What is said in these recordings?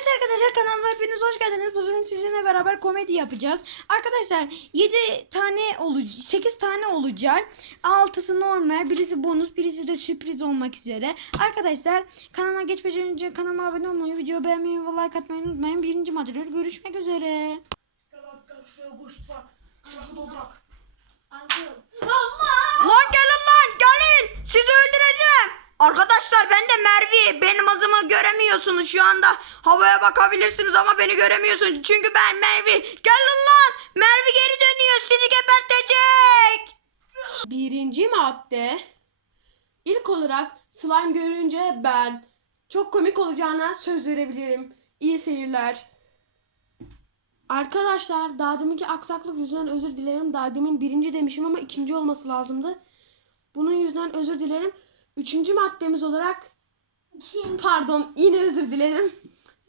Evet arkadaşlar kanalıma hepiniz hoş geldiniz. Bugün sizinle beraber komedi yapacağız. Arkadaşlar 7 tane olacak, 8 tane olacak. 6'sı normal, birisi bonus, birisi de sürpriz olmak üzere. Arkadaşlar kanalıma geçmeden önce kanalıma abone olmayı, video beğenmeyi ve like atmayı unutmayın. Birinci maddede görüşmek üzere. Lan gelin lan gelin. Sizi öldüreceğim. Arkadaşlar ben de Mervi. Benim adımı göremiyorsunuz şu anda. Havaya bakabilirsiniz ama beni göremiyorsunuz. Çünkü ben Mervi. Gelin lan. Mervi geri dönüyor. Sizi gebertecek. Birinci madde. İlk olarak slime görünce ben çok komik olacağına söz verebilirim. İyi seyirler. Arkadaşlar daha deminki aksaklık yüzünden özür dilerim. Daha demin birinci demişim ama ikinci olması lazımdı. Bunun yüzünden özür dilerim. Üçüncü maddemiz olarak pardon yine özür dilerim.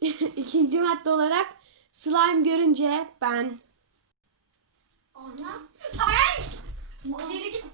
İkinci madde olarak slime görünce ben Ona. Ay! Geri. Git.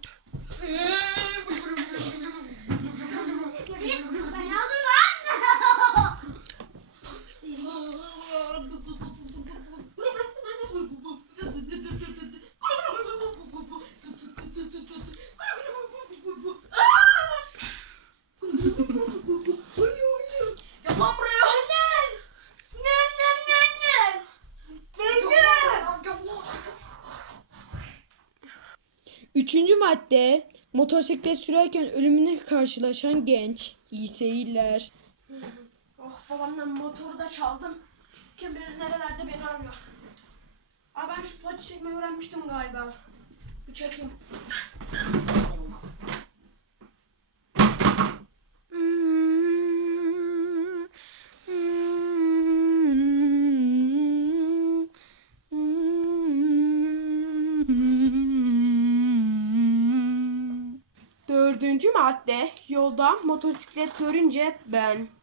Madde. Motosiklet sürerken ölümüne karşılaşan genç. İyi seyirler. Oh babamdan motoru da çaldım. Kim bilir nerelerde beni arıyor. Aa ben şu pati çekmeyi öğrenmiştim galiba. Bir çekeyim. Dördüncü madde yolda motosiklet görünce ben.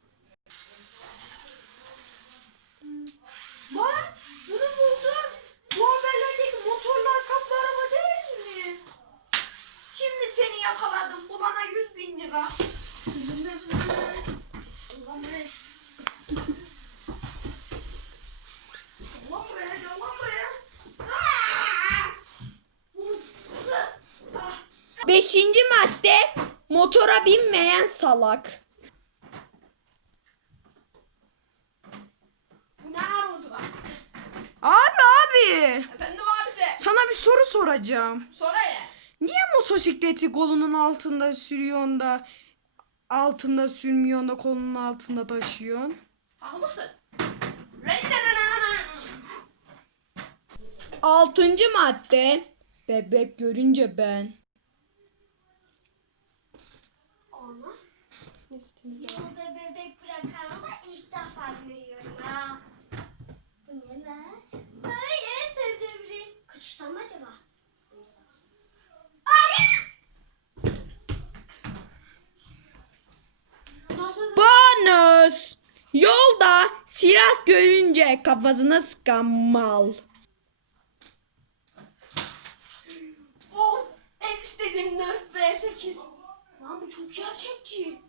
Beşinci madde motora binmeyen salak. Bu ne lan? Abi abi. Efendim abisi. Sana bir soru soracağım. Sonra ya. Niye motosikleti kolunun altında sürüyorsun da altında sürmüyorsun da kolunun altında taşıyorsun? Haklısın. Altıncı madde. Bebek görünce ben. Ona. Yolda bebek bırakanı da ilk defa görüyorum ha. Bu ne lan? Ay en sevdiğim renk. Kaçırsam mı acaba? Bonus. Yolda silah görünce kafasına sıkan mal. Oh, en istediğim Nerf B8. Lan bu çok gerçekçi.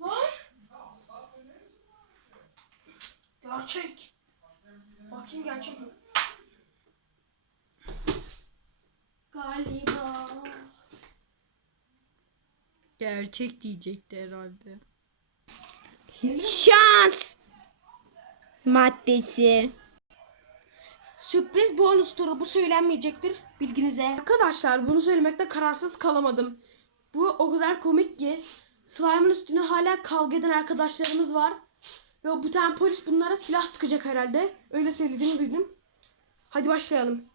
Lan. Gerçek. Bakayım gerçek mi? Galiba. Gerçek diyecekti herhalde. Şans maddesi. Sürpriz bonustur. Bu söylenmeyecektir bilginize. Arkadaşlar bunu söylemekte kararsız kalamadım. Bu o kadar komik ki slime'ın üstüne hala kavga eden arkadaşlarımız var. Ve bu tane polis bunlara silah sıkacak herhalde. Öyle söylediğini duydum. Hadi başlayalım.